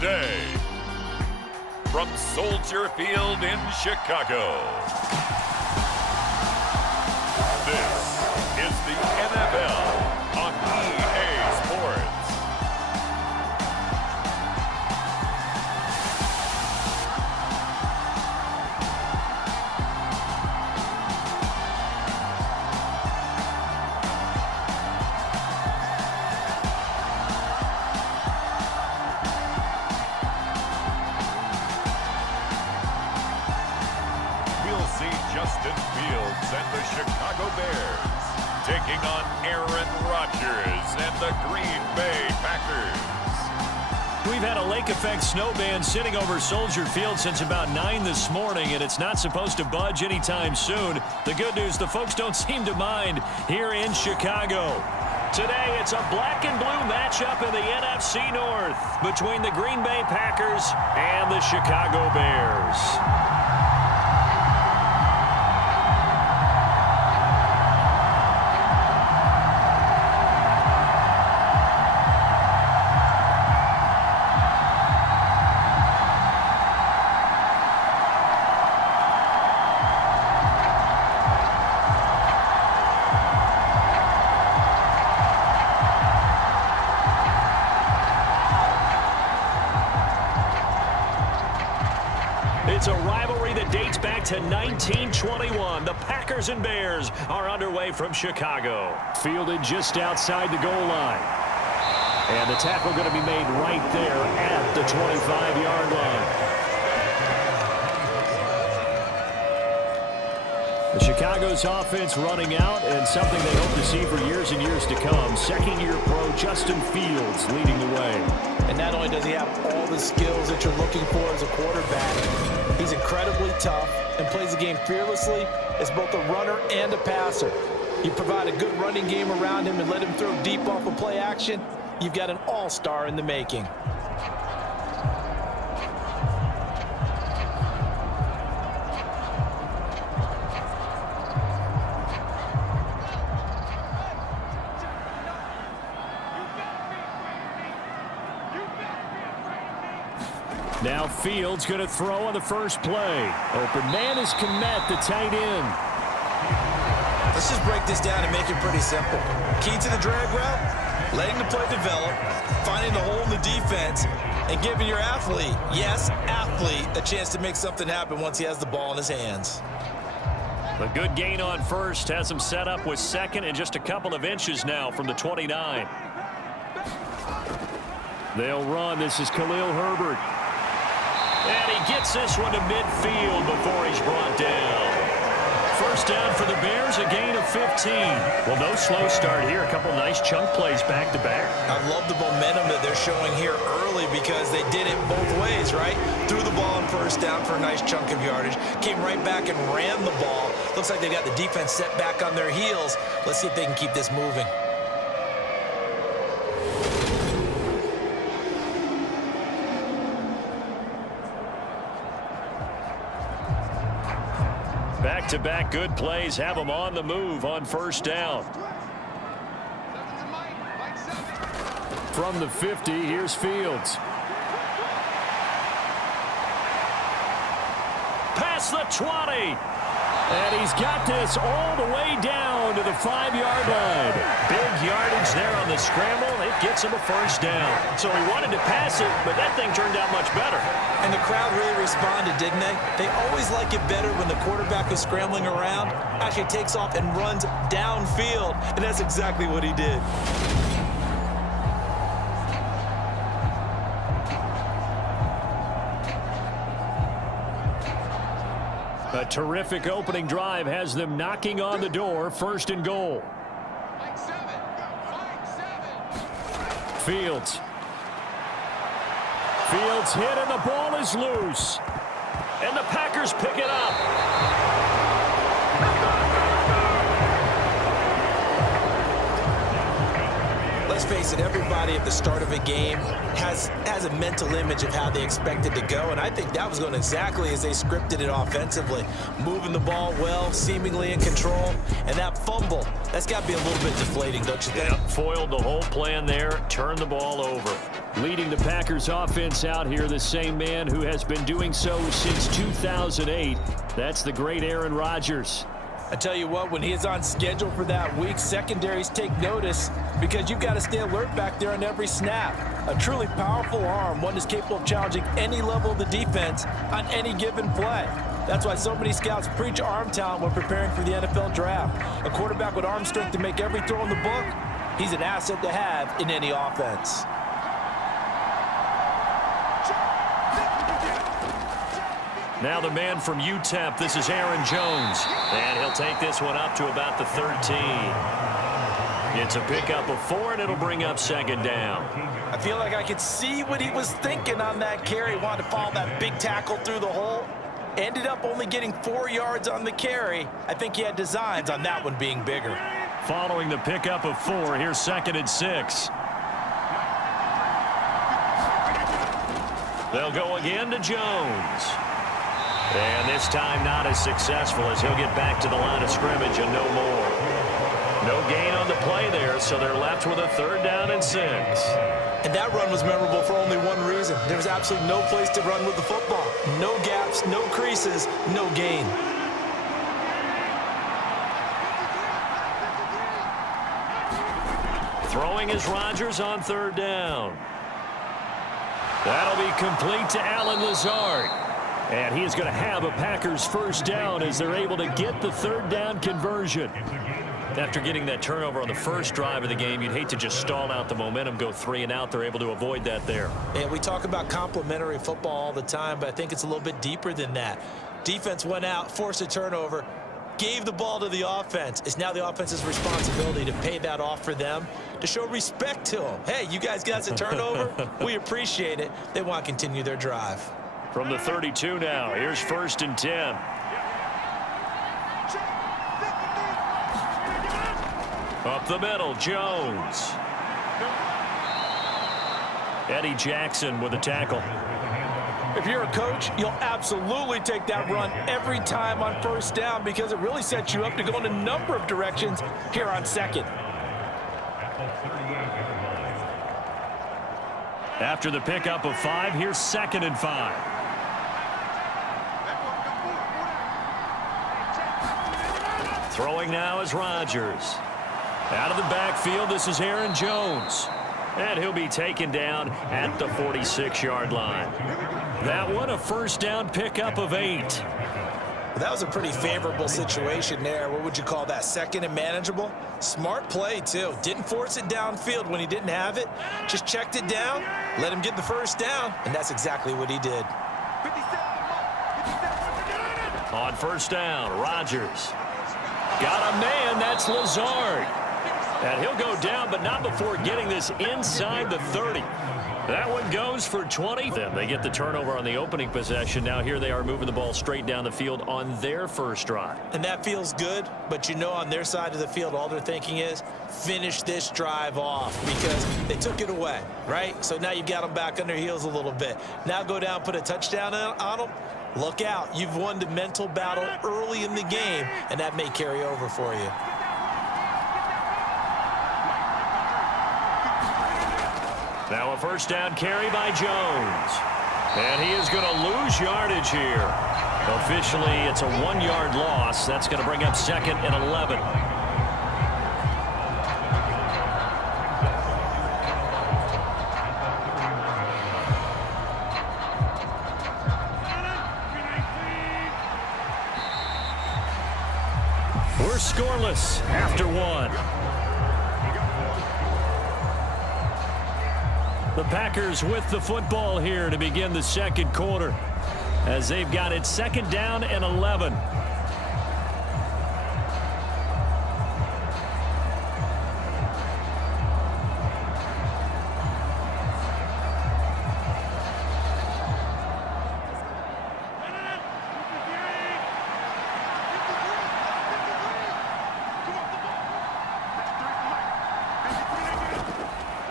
today, from Soldier Field in Chicago, this is the NFL on EA Sports. Justin Fields and the Chicago Bears taking on Aaron Rodgers and the Green Bay Packers. We've had a lake effect snow band sitting over Soldier Field since about 9 this morning, and it's not supposed to budge anytime soon. The good news, the folks don't seem to mind here in Chicago. Today, it's a black and blue matchup in the NFC North between the Green Bay Packers and the Chicago Bears. It's a rivalry that dates back to 1921. The Packers and Bears are underway from Chicago. Fielded just outside the goal line. And the tackle going to be made right there at the 25-yard line. The Chicago's offense running out, and something they hope to see for years and years to come. Second-year pro Justin Fields leading the way. And not only does he have all the skills that you're looking for as a quarterback, he's incredibly tough and plays the game fearlessly as both a runner and a passer. You provide a good running game around him and let him throw deep off of play action, you've got an all-star in the making. Now Fields going to throw on the first play. Open man is Kmet, the tight end. Let's just break this down and make it pretty simple. Key to the drag route, letting the play develop, finding the hole in the defense, and giving your athlete, yes, athlete, a chance to make something happen once he has the ball in his hands. A good gain on first has him set up with second and just a couple of inches now from the 29. They'll run. This is Khalil Herbert. And he gets this one to midfield before he's brought down. First down for the Bears, a gain of 15. Well, no slow start here. A couple nice chunk plays back-to-back. I love the momentum that they're showing here early because they did it both ways, right? Threw the ball on first down for a nice chunk of yardage. Came right back and ran the ball. Looks like they got the defense set back on their heels. Let's see if they can keep this moving. Back-to-back good plays have them on the move on first down. From the 50, here's Fields. Past the 20. And he's got this all the way down to the 5-yard line. Big yardage there on the scramble. It gets him a first down. So he wanted to pass it, but that thing turned out much better. And the crowd really responded, didn't they? They always like it better when the quarterback is scrambling around, actually takes off and runs downfield. And that's exactly what he did. A terrific opening drive has them knocking on the door, first and goal. Fields. Fields hit and the ball is loose. And the Packers pick it up. Let's face it, everybody at the start of a game has a mental image of how they expect it to go, and I think that was going exactly as they scripted it offensively. Moving the ball well, seemingly in control, and that fumble, that's got to be a little bit deflating, don't you think? Yeah, foiled the whole plan there, turned the ball over. Leading the Packers offense out here, the same man who has been doing so since 2008. That's the great Aaron Rodgers. I tell you what, when he is on schedule for that week, secondaries take notice because you've got to stay alert back there on every snap. A truly powerful arm, one is capable of challenging any level of the defense on any given play. That's why so many scouts preach arm talent when preparing for the NFL draft. A quarterback with arm strength to make every throw in the book, he's an asset to have in any offense. Now the man from UTEP, this is Aaron Jones. And he'll take this one up to about the 13. It's a pickup of 4, and it'll bring up second down. I feel like I could see what he was thinking on that carry. Wanted to follow that big tackle through the hole. Ended up only getting 4 yards on the carry. I think he had designs on that one being bigger. Following the pickup of 4, here's 2nd and 6. They'll go again to Jones. And this time not as successful as he'll get back to the line of scrimmage and no more. No gain on the play there, so they're left with a 3rd down and 6. And that run was memorable for only one reason. There was absolutely no place to run with the football. No gaps, no creases, no gain. Throwing is Rodgers on 3rd down. That'll be complete to Allen Lazard. And he is going to have a Packers 1st down as they're able to get the 3rd down conversion. After getting that turnover on the first drive of the game, you'd hate to just stall out the momentum, go 3 and out. They're able to avoid that there. Yeah, we talk about complementary football all the time, but I think it's a little bit deeper than that. Defense went out, forced a turnover, gave the ball to the offense. It's now the offense's responsibility to pay that off for them, to show respect to them. Hey, you guys got a turnover? We appreciate it. They want to continue their drive. From the 32 now, here's 1st and 10. Up the middle, Jones. Eddie Jackson with a tackle. If you're a coach, you'll absolutely take that run every time on 1st down because it really sets you up to go in a number of directions here on 2nd. After the pickup of 5, here's 2nd and 5. Throwing now is Rodgers. Out of the backfield, this is Aaron Jones. And he'll be taken down at the 46-yard line. That one, a 1st down pickup of 8. That was a pretty favorable situation there. What would you call that? 2nd and manageable? Smart play, too. Didn't force it downfield when he didn't have it. Just checked it down, let him get the 1st down, and that's exactly what he did. On 1st down, Rodgers. Got a man, that's Lazard. And he'll go down, but not before getting this inside the 30. That one goes for 20. Then they get the turnover on the opening possession. Now here they are moving the ball straight down the field on their 1st drive. And that feels good, but you know on their side of the field, all they're thinking is finish this drive off because they took it away, right? So now you've got them back on their heels a little bit. Now go down, put a touchdown on them. Look out. You've won the mental battle early in the game, and that may carry over for you. Now a 1st down carry by Jones. And he is going to lose yardage here. Officially, it's a 1-yard loss. That's going to bring up 2nd and 11. We're scoreless after 1. The Packers with the football here to begin the 2nd quarter as they've got it 2nd down and 11.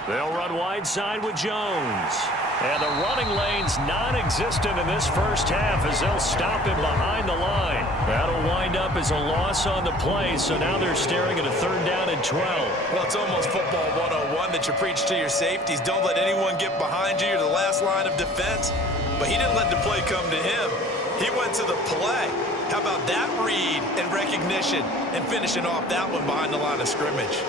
They'll run wide side with Jones. And the running lane's non-existent in this 1st half as they'll stop him behind the line. That'll wind up as a loss on the play, so now they're staring at a 3rd down and 12. Well, it's almost football 101 that you preach to your safeties. Don't let anyone get behind you. You're the last line of defense. But he didn't let the play come to him. He went to the play. How about that read and recognition and finishing off that one behind the line of scrimmage?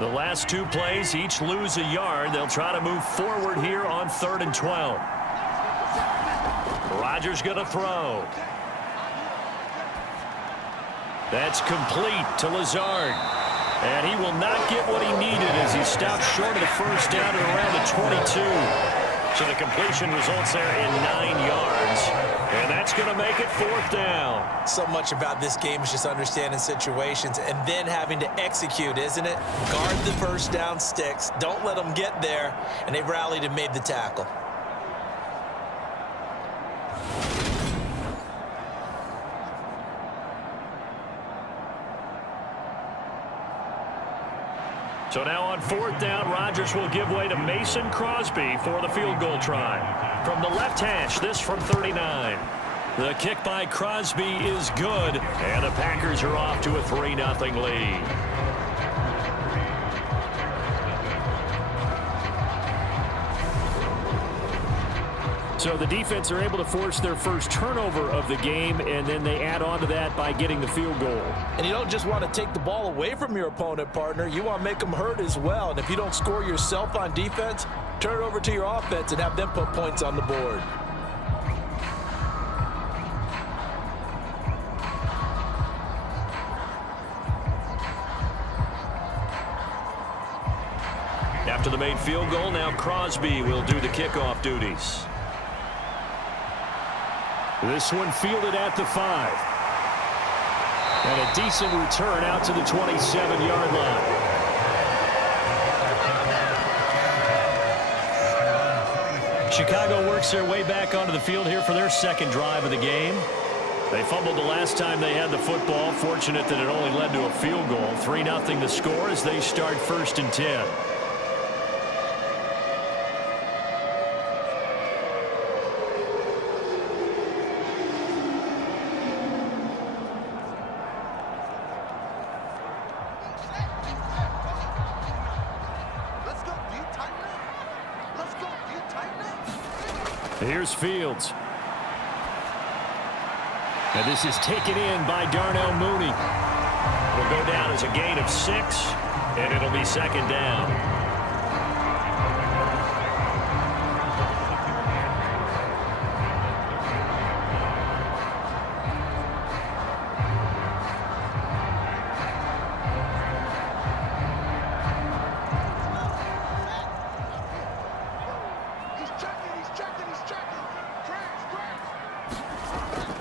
The last 2 plays, each lose a yard. They'll try to move forward here on 3rd and 12. Rodgers going to throw. That's complete to Lazard. And he will not get what he needed as he stopped short of the 1st down at around the 22. So the completion results there in 9 yards. And that's going to make it 4th down. So much about this game is just understanding situations and then having to execute, isn't it? Guard the 1st down sticks. Don't let them get there. And they rallied and made the tackle. So now on 4th down, Rodgers will give way to Mason Crosby for the field goal try. From the left hash, this from 39. The kick by Crosby is good, and the Packers are off to a 3-0 lead. So the defense are able to force their first turnover of the game, and then they add on to that by getting the field goal. And you don't just want to take the ball away from your opponent, partner. You want to make them hurt as well. And if you don't score yourself on defense, turn it over to your offense and have them put points on the board. After the made field goal, now Crosby will do the kickoff duties. This one fielded at the 5. And a decent return out to the 27-yard line. Chicago works their way back onto the field here for their 2nd drive of the game. They fumbled the last time they had the football. Fortunate that it only led to a field goal. 3-0 the score as they start 1st and 10. Here's Fields. And this is taken in by Darnell Mooney. It'll go down as a gain of 6, and it'll be 2nd down.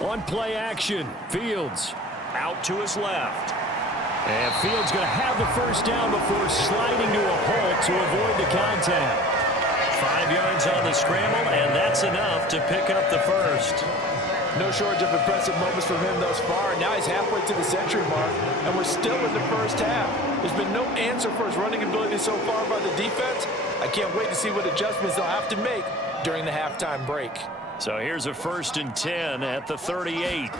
On play action, Fields out to his left. And Fields going to have the 1st down before sliding to a halt to avoid the contact. 5 yards on the scramble, and that's enough to pick up the 1st. No shortage of impressive moments from him thus far. Now he's halfway to the century mark, and we're still in the 1st half. There's been no answer for his running ability so far by the defense. I can't wait to see what adjustments they'll have to make during the halftime break. So here's a 1st and 10 at the 38.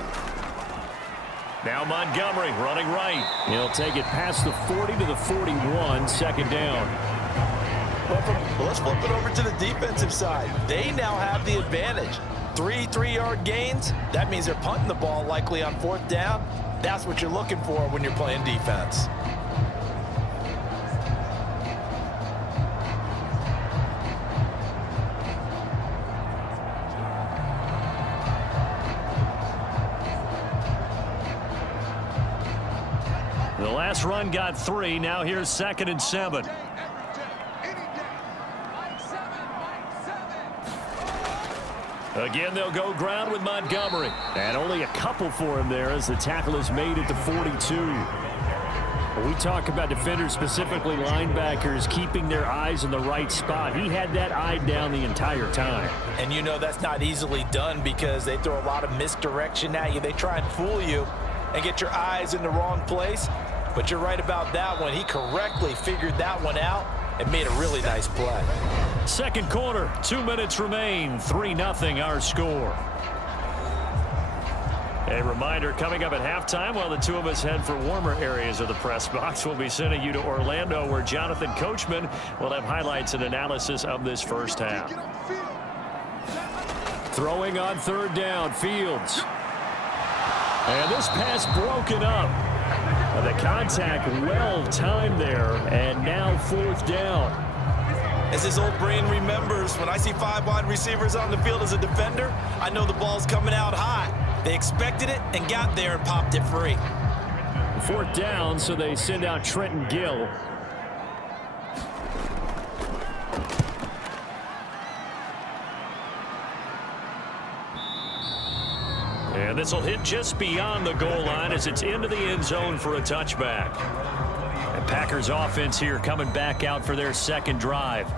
Now Montgomery running right. He'll take it past the 40 to the 41, 2nd down. Well, let's flip it over to the defensive side. They now have the advantage. 3 3-yard gains. That means they're punting the ball likely on 4th down. That's what you're looking for when you're playing defense. The last run got 3. Now here's 2nd and 7. Again, they'll go ground with Montgomery. And only a couple for him there as the tackle is made at the 42. When we talk about defenders, specifically linebackers, keeping their eyes in the right spot, he had that eye down the entire time. And you know that's not easily done because they throw a lot of misdirection at you. They try and fool you and get your eyes in the wrong place. But you're right about that one. He correctly figured that one out and made a really nice play. Second quarter, 2 minutes remain, 3-0 our score. A reminder, coming up at halftime, while the two of us head for warmer areas of the press box, we'll be sending you to Orlando, where Jonathan Coachman will have highlights and analysis of this first half. Throwing on third down, Fields. And this pass broken up. The contact well timed there, and now fourth down. As his old brain remembers, when I see 5 wide receivers on the field as a defender, I know the ball's coming out high. They expected it and got there and popped it free. Fourth down, so they send out Trenton Gill. And this will hit just beyond the goal line as it's into the end zone for a touchback. And Packers offense here coming back out for their second drive.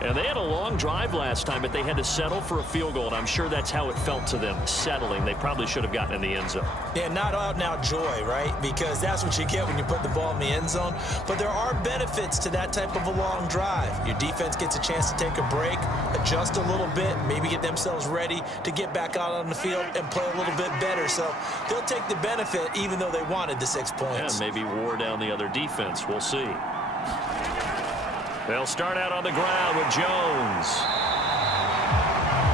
And they had a long drive last time, but they had to settle for a field goal, and I'm sure that's how it felt to them, settling. They probably should have gotten in the end zone. Yeah, not out and out joy, right? Because that's what you get when you put the ball in the end zone. But there are benefits to that type of a long drive. Your defense gets a chance to take a break, adjust a little bit, maybe get themselves ready to get back out on the field and play a little bit better. So they'll take the benefit even though they wanted the 6 points. Yeah, maybe wore down the other defense. We'll see. They'll start out on the ground with Jones.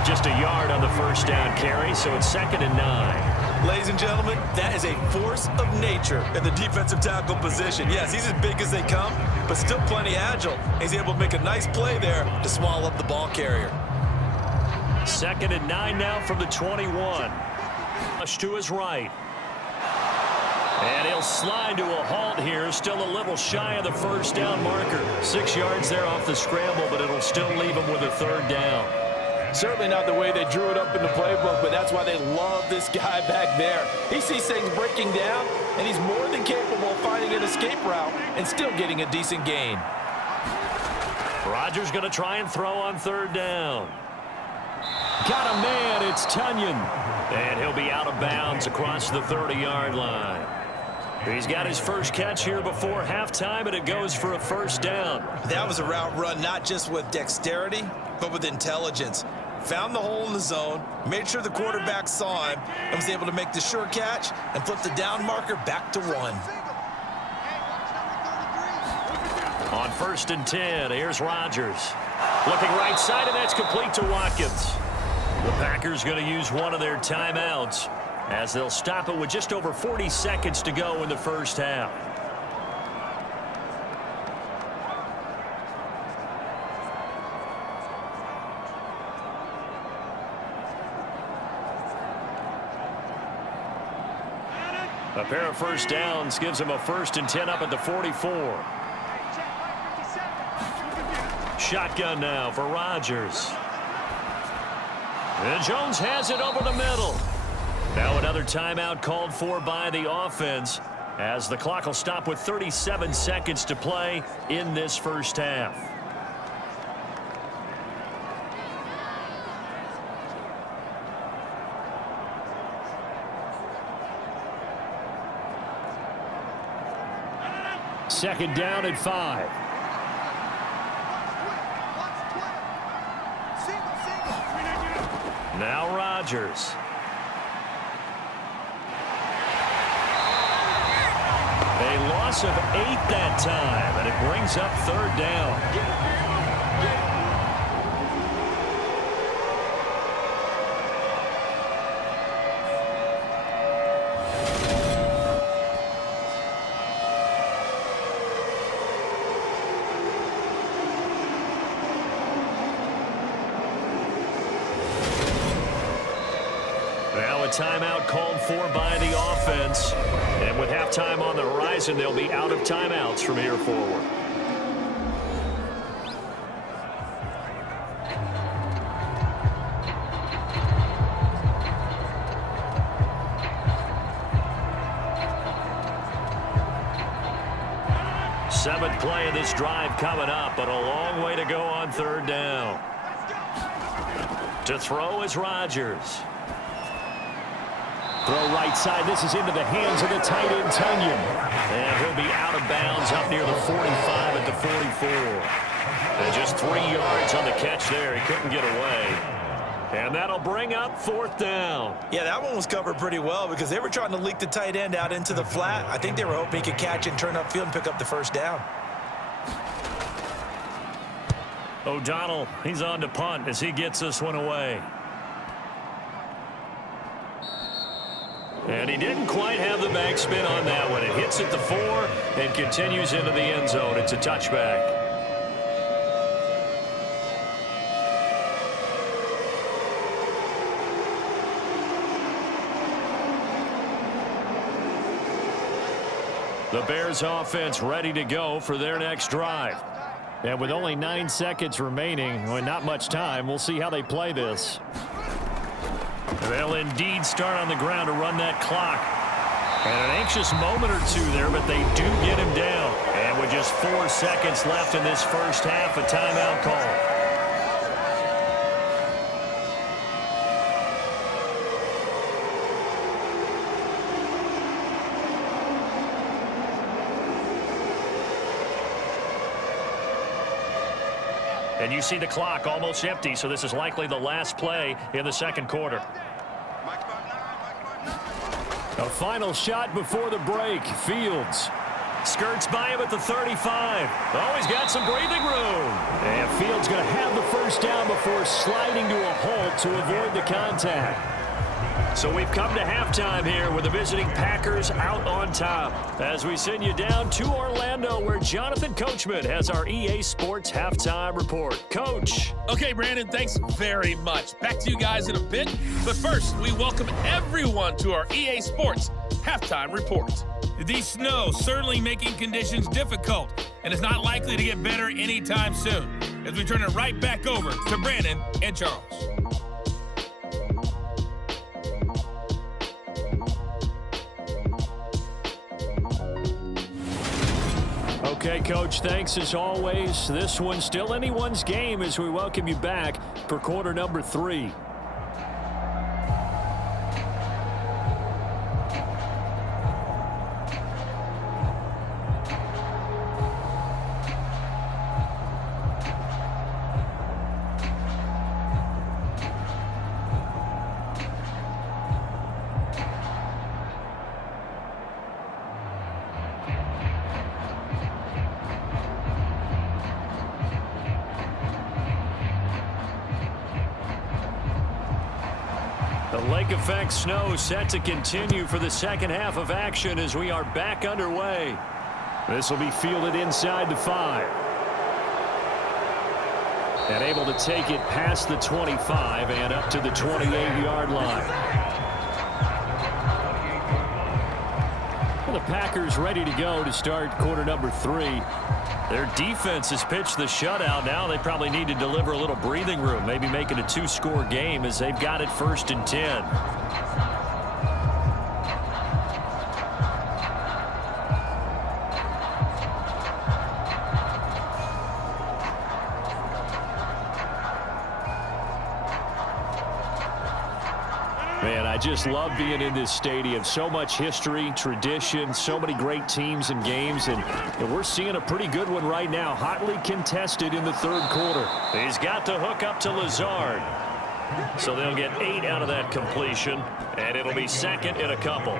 Just a yard on the first down carry, so it's 2nd and 9. Ladies and gentlemen, that is a force of nature in the defensive tackle position. Yes, he's as big as they come, but still plenty agile. He's able to make a nice play there to swallow up the ball carrier. 2nd and 9 now from the 21. Rush to his right. And he'll slide to a halt here, still a little shy of the first down marker. 6 yards there off the scramble, but it'll still leave him with a third down. Certainly not the way they drew it up in the playbook, but that's why they love this guy back there. He sees things breaking down, and he's more than capable of finding an escape route and still getting a decent gain. Rodgers going to try and throw on third down. Got a man, it's Tunyon. And he'll be out of bounds across the 30-yard line. He's got his first catch here before halftime, and it goes for a first down. That was a route run not just with dexterity, but with intelligence. Found the hole in the zone, made sure the quarterback saw him, and was able to make the sure catch and flip the down marker back to 1. On 1st and 10, here's Rodgers. Looking right side, and that's complete to Watkins. The Packers going to use one of their timeouts as they'll stop it with just over 40 seconds to go in the first half. A pair of first downs gives him a 1st and 10 up at the 44. Shotgun now for Rodgers. And Jones has it over the middle. Now another timeout called for by the offense as the clock will stop with 37 seconds to play in this first half. Second down at 5. Now Rodgers. A loss of 8 that time, and it brings up third down. Now a timeout called for by the offense. And with halftime on the horizon, they'll be out of timeouts from here forward. Seventh play of this drive coming up, but a long way to go on third down. To throw is Rodgers. Throw right side. This is into the hands of the tight end, Tunyon. And he'll be out of bounds up near the 45 at the 44. And just 3 yards on the catch there. He couldn't get away. And that'll bring up 4th down. Yeah, that one was covered pretty well because they were trying to leak the tight end out into the flat. I think they were hoping he could catch and turn upfield and pick up the 1st down. O'Donnell, he's on to punt as he gets this one away. And he didn't quite have the backspin on that one. It hits at the 4 and continues into the end zone. It's a touchback. The Bears offense ready to go for their next drive. And with only 9 seconds remaining, well, not much time, we'll see how they play this. They'll indeed start on the ground to run that clock. And an anxious moment or two there, but they do get him down. And with just 4 seconds left in this first half, a timeout call. And you see the clock almost empty, so this is likely the last play in the second quarter. A final shot before the break. Fields skirts by him at the 35. Oh, he's got some breathing room. And Fields going to have the 1st down before sliding to a halt to avoid the contact. So we've come to halftime here with the visiting Packers out on top. As we send you down to Orlando, where Jonathan Coachman has our EA Sports Halftime Report. Coach. Okay, Brandon, thanks very much. Back to you guys in a bit. But first, we welcome everyone to our EA Sports Halftime Report. The snow certainly making conditions difficult, and it's not likely to get better anytime soon. As we turn it right back over to Brandon and Charles. Okay, Coach, thanks as always. This one's still anyone's game as we welcome you back for quarter number 3. The lake effect snow set to continue for the second half of action as we are back underway. This will be fielded inside the 5. And able to take it past the 25 and up to the 28-yard line. Well, the Packers ready to go to start quarter number 3. Their defense has pitched the shutout. Now they probably need to deliver a little breathing room, maybe make it a 2-score game as they've got it 1st and 10. Man, I just love being in this stadium. So much history, tradition, so many great teams and games, and we're seeing a pretty good one right now. Hotly contested in the 3rd quarter. He's got to hook up to Lazard. So they'll get 8 out of that completion, and it'll be 2nd and a couple.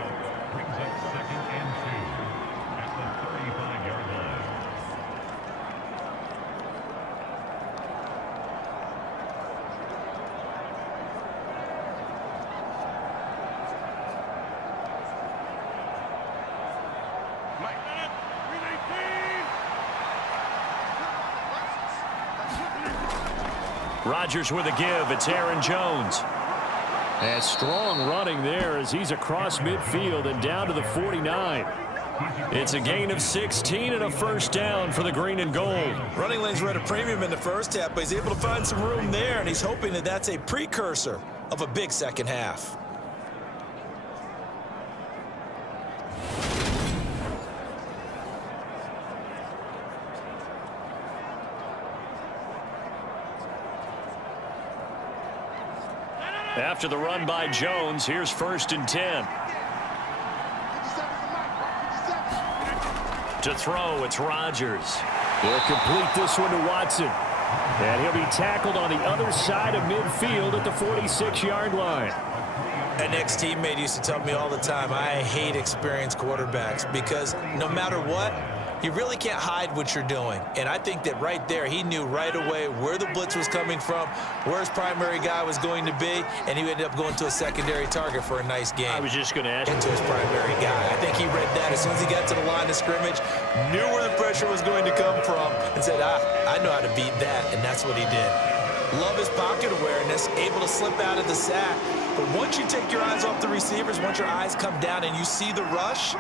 Rodgers with a give. It's Aaron Jones. And strong running there as he's across midfield and down to the 49. It's a gain of 16 and a 1st down for the green and gold. Running lanes were at a premium in the first half, but he's able to find some room there, and he's hoping that that's a precursor of a big second half. After the run by Jones, here's 1st and 10. To throw, it's Rodgers. He'll complete this one to Watson. And he'll be tackled on the other side of midfield at the 46-yard line. An ex-teammate used to tell me all the time, I hate experienced quarterbacks because no matter what, you really can't hide what you're doing. And I think that right there, he knew right away where the blitz was coming from, where his primary guy was going to be, and he ended up going to a secondary target for a nice game. I was just going to ask. Into his primary guy. I think he read that as soon as he got to the line of scrimmage, knew where the pressure was going to come from, and said, I know how to beat that, and that's what he did. Love his pocket awareness, able to slip out of the sack. But once you take your eyes off the receivers, once your eyes come down and you see the rush,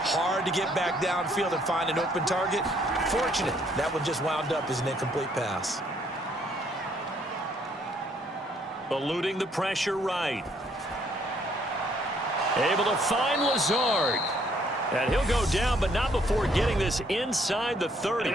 hard to get back downfield and find an open target. Fortunate, that one just wound up as an incomplete pass. Eluding the pressure right. Able to find Lazard. And he'll go down, but not before getting this inside the 30.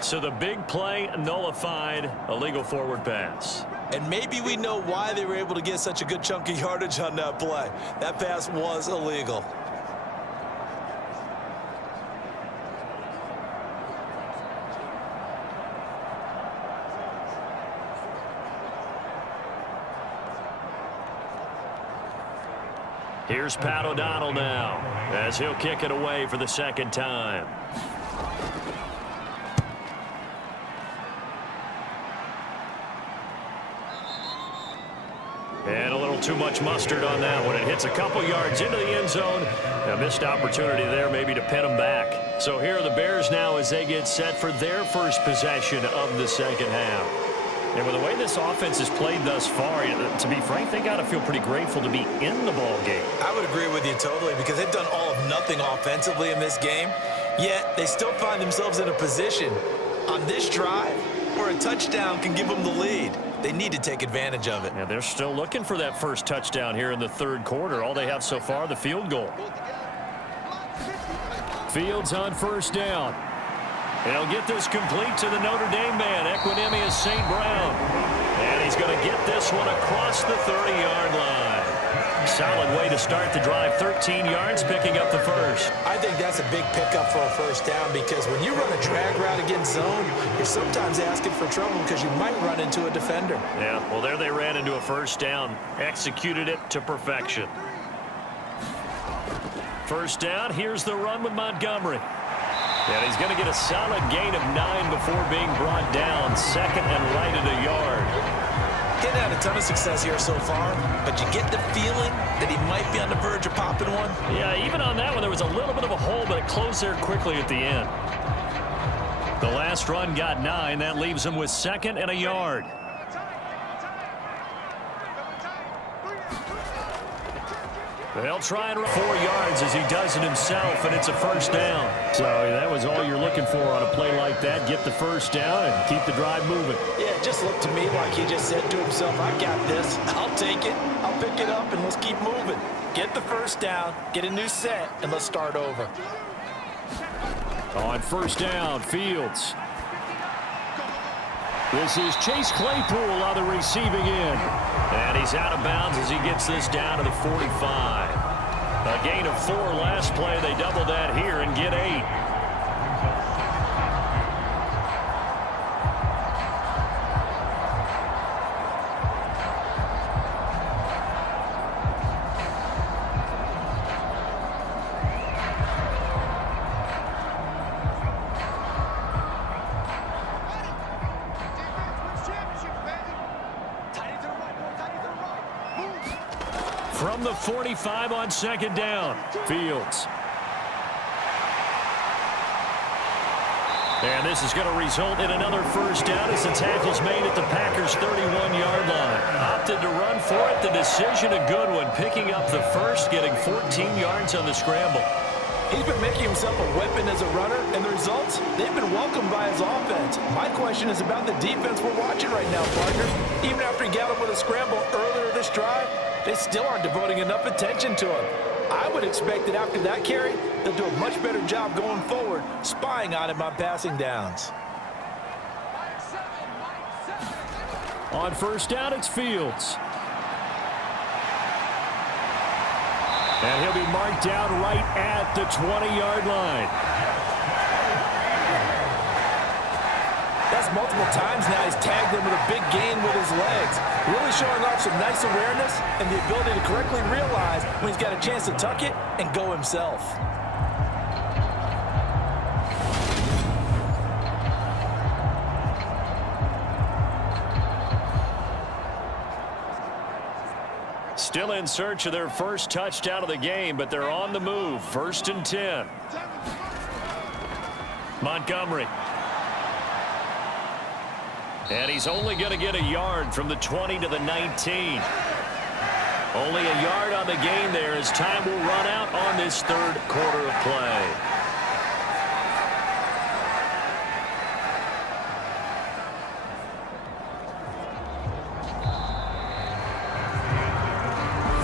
So the big play nullified, a legal forward pass. And maybe we know why they were able to get such a good chunk of yardage on that play. That pass was illegal. Here's Pat O'Donnell now, as he'll kick it away for the 2nd time. And a little too much mustard on that one. It hits a couple yards into the end zone. A missed opportunity there maybe to pin them back. So here are the Bears now as they get set for their first possession of the 2nd half. And with the way this offense has played thus far, to be frank, they got to feel pretty grateful to be in the ball game. I would agree with you totally because they've done all of nothing offensively in this game, yet they still find themselves in a position on this drive where a touchdown can give them the lead. They need to take advantage of it. And they're still looking for that first touchdown here in the 3rd quarter. All they have so far, the field goal. Fields on 1st down. He'll get this complete to the Notre Dame man, Equinemius St. Brown. And he's going to get this one across the 30-yard line. Solid way to start the drive, 13 yards, picking up the first. I think that's a big pickup for a 1st down because when you run a drag route against zone, you're sometimes asking for trouble because you might run into a defender. Yeah, well, there they ran into a 1st down, executed it to perfection. 1st down, here's the run with Montgomery. And he's going to get a solid gain of 9 before being brought down, 2nd and right at a yard. Getting had a ton of success here so far, but you get the feeling that he might be on the verge of popping one. Yeah, even on that one, there was a little bit of a hole, but it closed there quickly at the end. The last run got 9. That leaves him with 2nd and a yard. They'll try and run 4 yards as he does it himself, and it's a 1st down. So that was all you're looking for on a play like that. Get the 1st down and keep the drive moving. Yeah, it just looked to me like he just said to himself, I got this. I'll take it. I'll pick it up, and let's keep moving. Get the 1st down, get a new set, and let's start over. On 1st down, Fields. This is Chase Claypool on the receiving end. And he's out of bounds as he gets this down to the 45. A gain of 4 last play. They double that here and get 8. From the 45 on 2nd down, Fields. And this is going to result in another 1st down as the tackle's made at the Packers' 31-yard line. Opted to run for it. The decision a good one, picking up the 1st, getting 14 yards on the scramble. He's been making himself a weapon as a runner, and the results, they've been welcomed by his offense. My question is about the defense we're watching right now, partner. Even after he got him with a scramble earlier this drive, they still aren't devoting enough attention to him. I would expect that after that carry, they'll do a much better job going forward, spying on him on passing downs. On first down, it's Fields. And he'll be marked down right at the 20-yard line. That's multiple times now he's tagged him with a big gain with his legs. Really showing off some nice awareness and the ability to correctly realize when he's got a chance to tuck it and go himself. Still in search of their first touchdown of the game, but they're on the move. 1st and 10. Montgomery. And he's only going to get a yard from the 20 to the 19. Only a yard on the gain there as time will run out on this third quarter of play.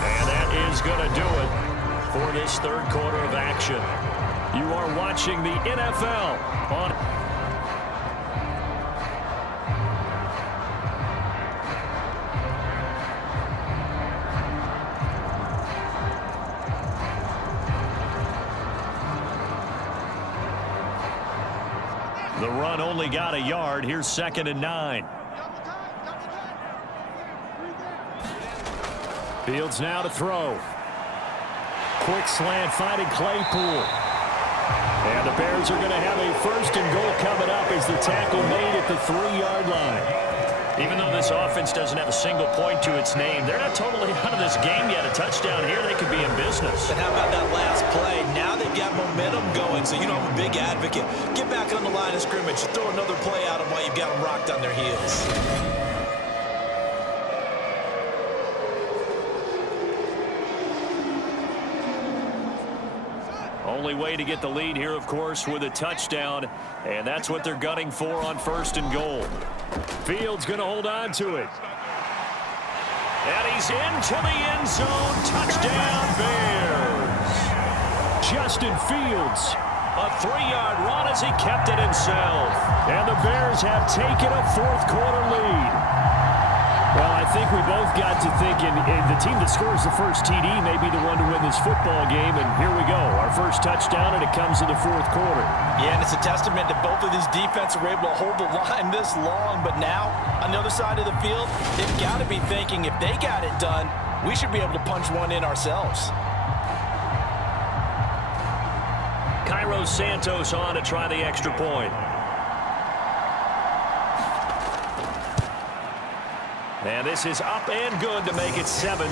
And that is going to do it for this third quarter of action. You are watching the NFL on... The run only got a yard. Here's 2nd and 9. Fields now to throw. Quick slant finding Claypool. And the Bears are going to have a 1st and goal coming up as the tackle made at the 3-yard line. Even though this offense doesn't have a single point to its name, they're not totally out of this game yet. A touchdown here, they could be in business. And how about that last play? Now they've got momentum going, so you know I'm a big advocate. Get back on the line of scrimmage. Throw another play at them while you've got them rocked on their heels. Only way to get the lead here, of course, with a touchdown, and that's what they're gunning for on 1st and goal. Fields going to hold on to it. And he's into the end zone. Touchdown, Bears. Justin Fields. A 3-yard run as he kept it himself. And the Bears have taken a fourth quarter lead. Well, I think we both got to thinking the team that scores the first TD may be the one to win this football game. And here we go, our first touchdown, and it comes in the fourth quarter. Yeah, and it's a testament that both of these defenses were able to hold the line this long. But now, on the other side of the field, they've got to be thinking if they got it done, we should be able to punch one in ourselves. Cairo Santos on to try the extra point. And this is up and good to make it 7-3.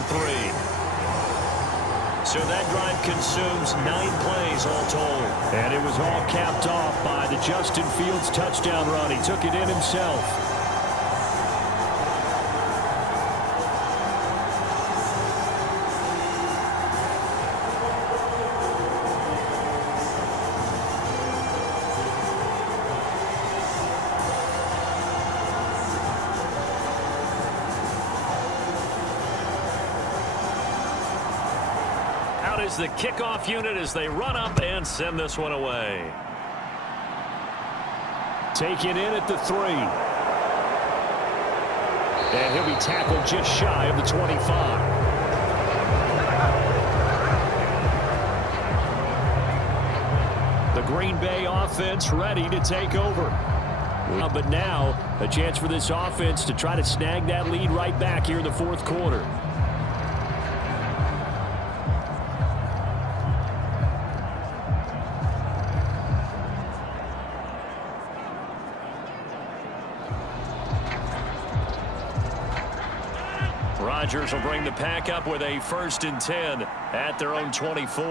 So that drive consumes 9 plays all told. And it was all capped off by the Justin Fields touchdown run. He took it in himself. Is the kickoff unit as they run up and send this one away. Taken in at the 3. And he'll be tackled just shy of the 25. The Green Bay offense ready to take over. But now a chance for this offense to try to snag that lead right back here in the fourth quarter. Rodgers will bring the pack up with a 1st and 10 at their own 24.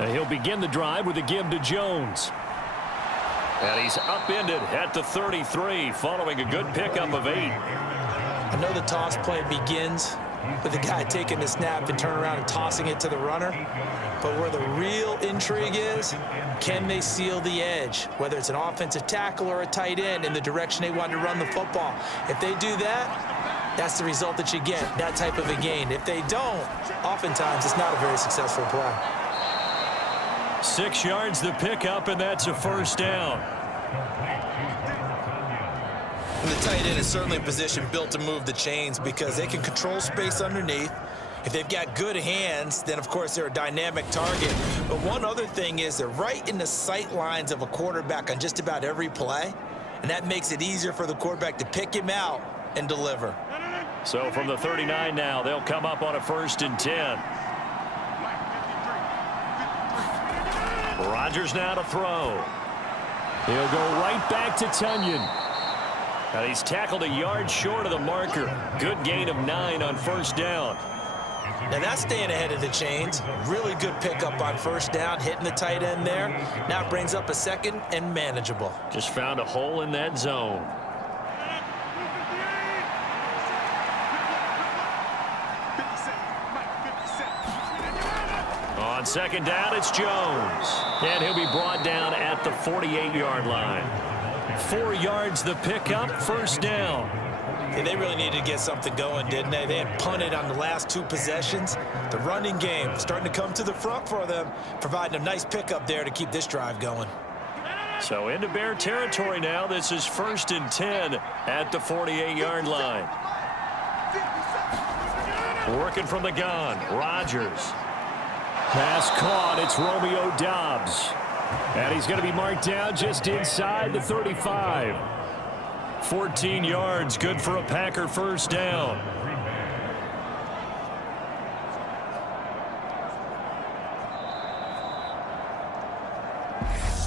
And he'll begin the drive with a give to Jones. And he's upended at the 33 following a good pickup of 8. I know the toss play begins with the guy taking the snap and turn around and tossing it to the runner. But where the real intrigue is, can they seal the edge, whether it's an offensive tackle or a tight end, in the direction they want to run the football? If they do that, that's the result that you get, that type of a gain. If they don't, oftentimes it's not a very successful play. 6 yards the pickup, and that's a first down. And the tight end is certainly a position built to move the chains because they can control space underneath. If they've got good hands, then of course they're a dynamic target. But one other thing is they're right in the sight lines of a quarterback on just about every play. And that makes it easier for the quarterback to pick him out and deliver. So from the 39 now, they'll come up on a 1st and 10. Rodgers now to throw. He'll go right back to Tunyon. And he's tackled a yard short of the marker. Good gain of 9 on 1st down. Now that's staying ahead of the chains. Really good pickup on 1st down, hitting the tight end there. Now it brings up a 2nd and manageable. Just found a hole in that zone. On 2nd down, it's Jones. And he'll be brought down at the 48-yard line. 4 yards the pickup, 1st down. Yeah, they really needed to get something going, didn't they? They had punted on the last 2 possessions. The running game starting to come to the front for them, providing a nice pickup there to keep this drive going. So into Bear territory now. This is 1st and 10 at the 48-yard line. Working from the gun, Rodgers. Pass caught. It's Romeo Doubs. And he's going to be marked down just inside the 35. 14 yards, good for a Packer 1st down.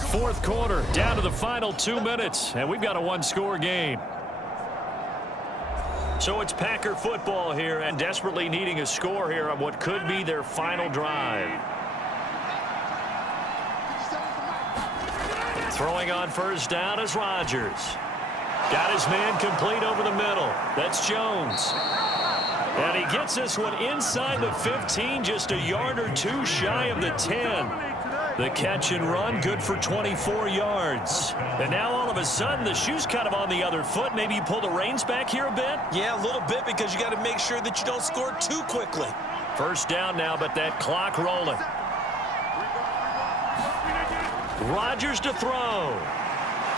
Fourth quarter, down to the final 2 minutes, and we've got a 1-score game. So it's Packer football here, and desperately needing a score here on what could be their final drive. Throwing on 1st down is Rodgers. Got his man complete over the middle. That's Jones. And he gets this one inside the 15, just a yard or 2 shy of the 10. The catch and run, good for 24 yards. And now all of a sudden, the shoe's kind of on the other foot. Maybe you pull the reins back here a bit? Yeah, a little bit, because you got to make sure that you don't score too quickly. 1st down now, but that clock rolling. Rodgers to throw.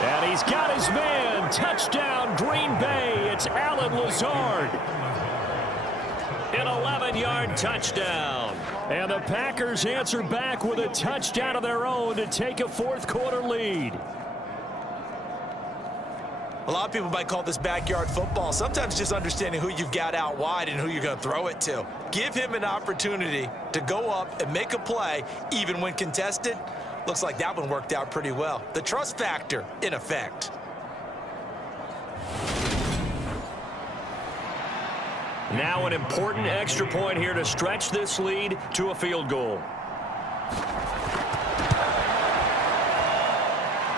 And he's got his man. Touchdown, Green Bay. It's Allen Lazard. An 11-yard touchdown. And the Packers answer back with a touchdown of their own to take a 4th quarter lead. A lot of people might call this backyard football. Sometimes just understanding who you've got out wide and who you're going to throw it to. Give him an opportunity to go up and make a play, even when contested. Looks like that one worked out pretty well. The trust factor in effect. Now an important extra point here to stretch this lead to a field goal.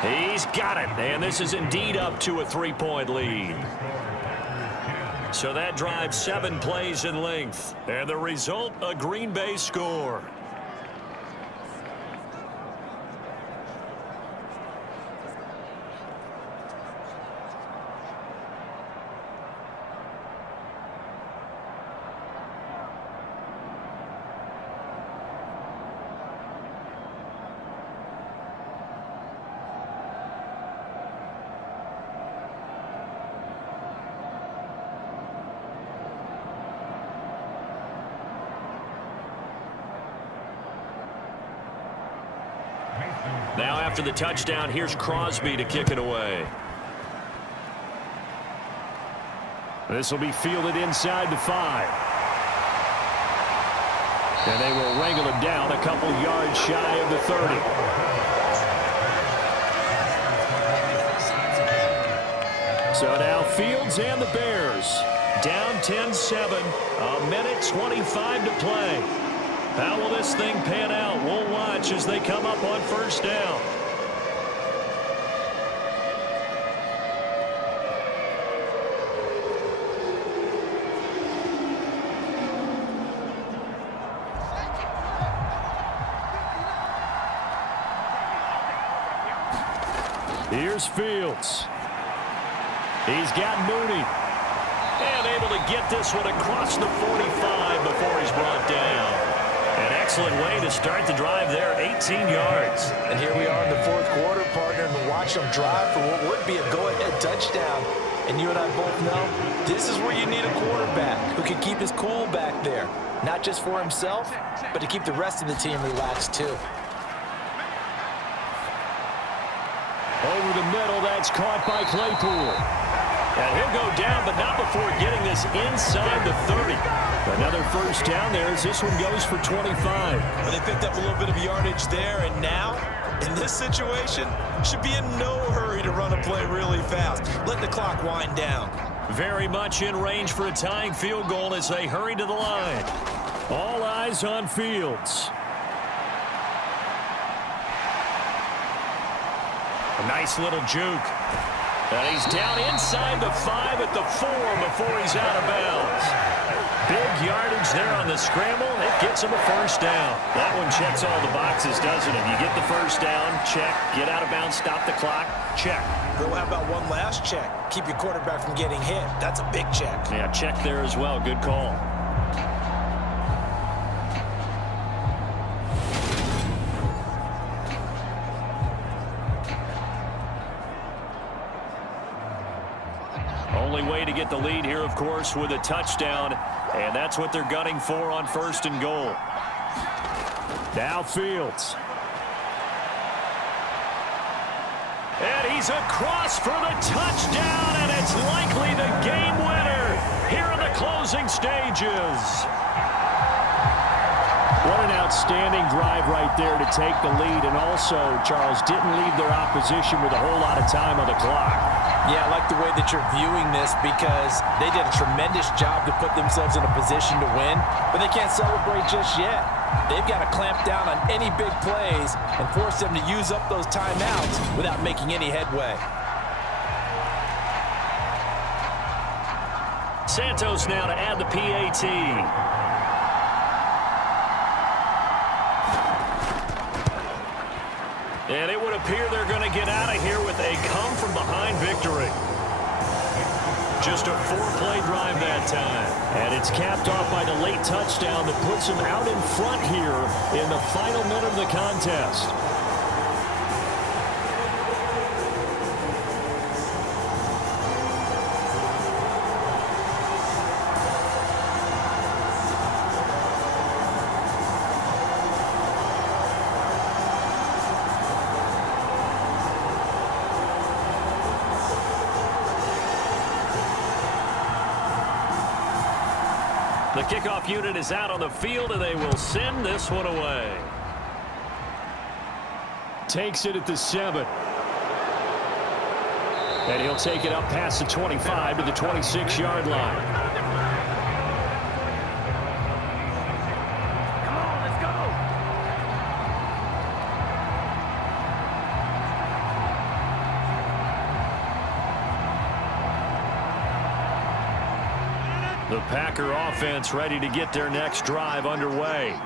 He's got it, and this is indeed up to a 3-point lead. So that drives 7 plays in length, and the result, a Green Bay score. Now after the touchdown, here's Crosby to kick it away. This will be fielded inside the 5. And they will wrangle him down a couple yards shy of the 30. So now Fields and the Bears down 10-7, a minute 25 to play. How will this thing pan out? We'll watch as they come up on 1st down. Here's Fields. He's got Mooney. And able to get this one across the 45 before he's brought down. An excellent way to start the drive there, 18 yards. And here we are in the fourth quarter, partner, and watch them drive for what would be a go-ahead touchdown. And you and I both know this is where you need a quarterback who can keep his cool back there. Not just for himself, but to keep the rest of the team relaxed too. Over the middle, that's caught by Claypool. And he'll go down, but not before getting this inside the 30. Another first down there as this one goes for 25. Well, they picked up a little bit of yardage there, and now, in this situation, should be in no hurry to run a play really fast. Let the clock wind down. Very much in range for a tying field goal as they hurry to the line. All eyes on Fields. A nice little juke. And he's down inside the 5 at the 4 before he's out of bounds. Big yardage there on the scramble. It gets him a first down. That one checks all the boxes, doesn't it? You get the first down, check. Get out of bounds, stop the clock, check. Well, how about one last check? Keep your quarterback from getting hit. That's a big check. Yeah, check there as well. Good call. Only way to get the lead here, of course, with a touchdown. And that's what they're gunning for on 1st and goal. Now Fields. And he's across for the touchdown, and it's likely the game winner here in the closing stages. What an outstanding drive right there to take the lead, and also, Charles, didn't leave their opposition with a whole lot of time on the clock. Yeah, I like the way that you're viewing this because they did a tremendous job to put themselves in a position to win, but they can't celebrate just yet. They've got to clamp down on any big plays and force them to use up those timeouts without making any headway. Santos now to add the PAT. And it would appear they're going to get out of here with a come-from-behind victory. Just a 4-play drive that time. And it's capped off by the late touchdown that puts them out in front here in the final minute of the contest. The kickoff unit is out on the field, and they will send this one away. Takes it at the 7. And he'll take it up past the 25 to the 26-yard line. The Packer offense ready to get their next drive underway.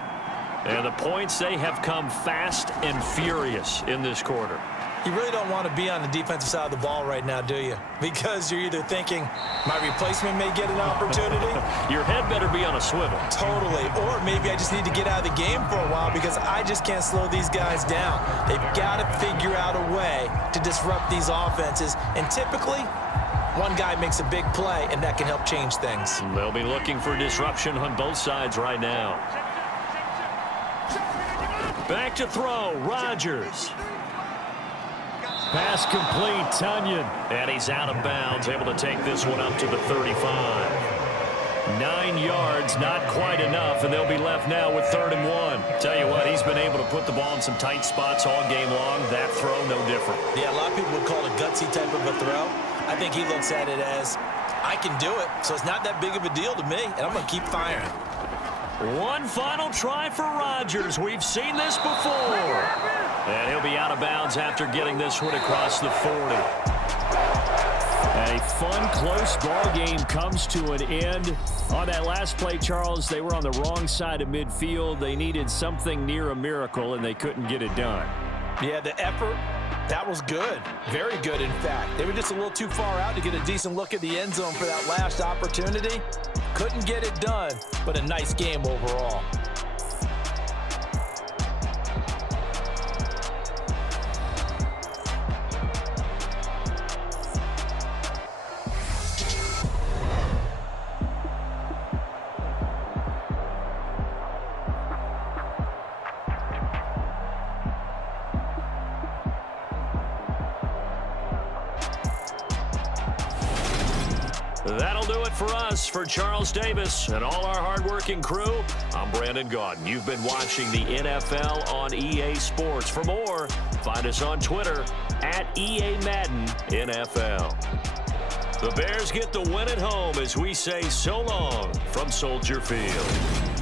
And the points, they have come fast and furious in this quarter. You really don't want to be on the defensive side of the ball right now, do you? Because you're either thinking, my replacement may get an opportunity. Your head better be on a swivel. Totally. Or maybe I just need to get out of the game for a while because I just can't slow these guys down. They've got to figure out a way to disrupt these offenses. And typically, one guy makes a big play, and that can help change things. They'll be looking for disruption on both sides right now. Back to throw, Rodgers. Pass complete, Tunyon. And he's out of bounds, able to take this one up to the 35. 9 yards, not quite enough, and they'll be left now with 3rd and 1. Tell you what, he's been able to put the ball in some tight spots all game long. That throw, no different. Yeah, a lot of people would call it a gutsy type of a throw. I think he looks at it as, I can do it, so it's not that big of a deal to me, and I'm going to keep firing. One final try for Rodgers. We've seen this before. And he'll be out of bounds after getting this one across the 40. A fun, close ball game comes to an end. On that last play, Charles, they were on the wrong side of midfield. They needed something near a miracle, and they couldn't get it done. Yeah, the effort That was good. Very good, in fact. They were just a little too far out to get a decent look at the end zone for that last opportunity. Couldn't get it done, but a nice game overall. That'll do it for us. For Charles Davis and all our hardworking crew, I'm Brandon Gaudin. You've been watching the NFL on EA Sports. For more, find us on Twitter at EA Madden NFL. The Bears get the win at home as we say so long from Soldier Field.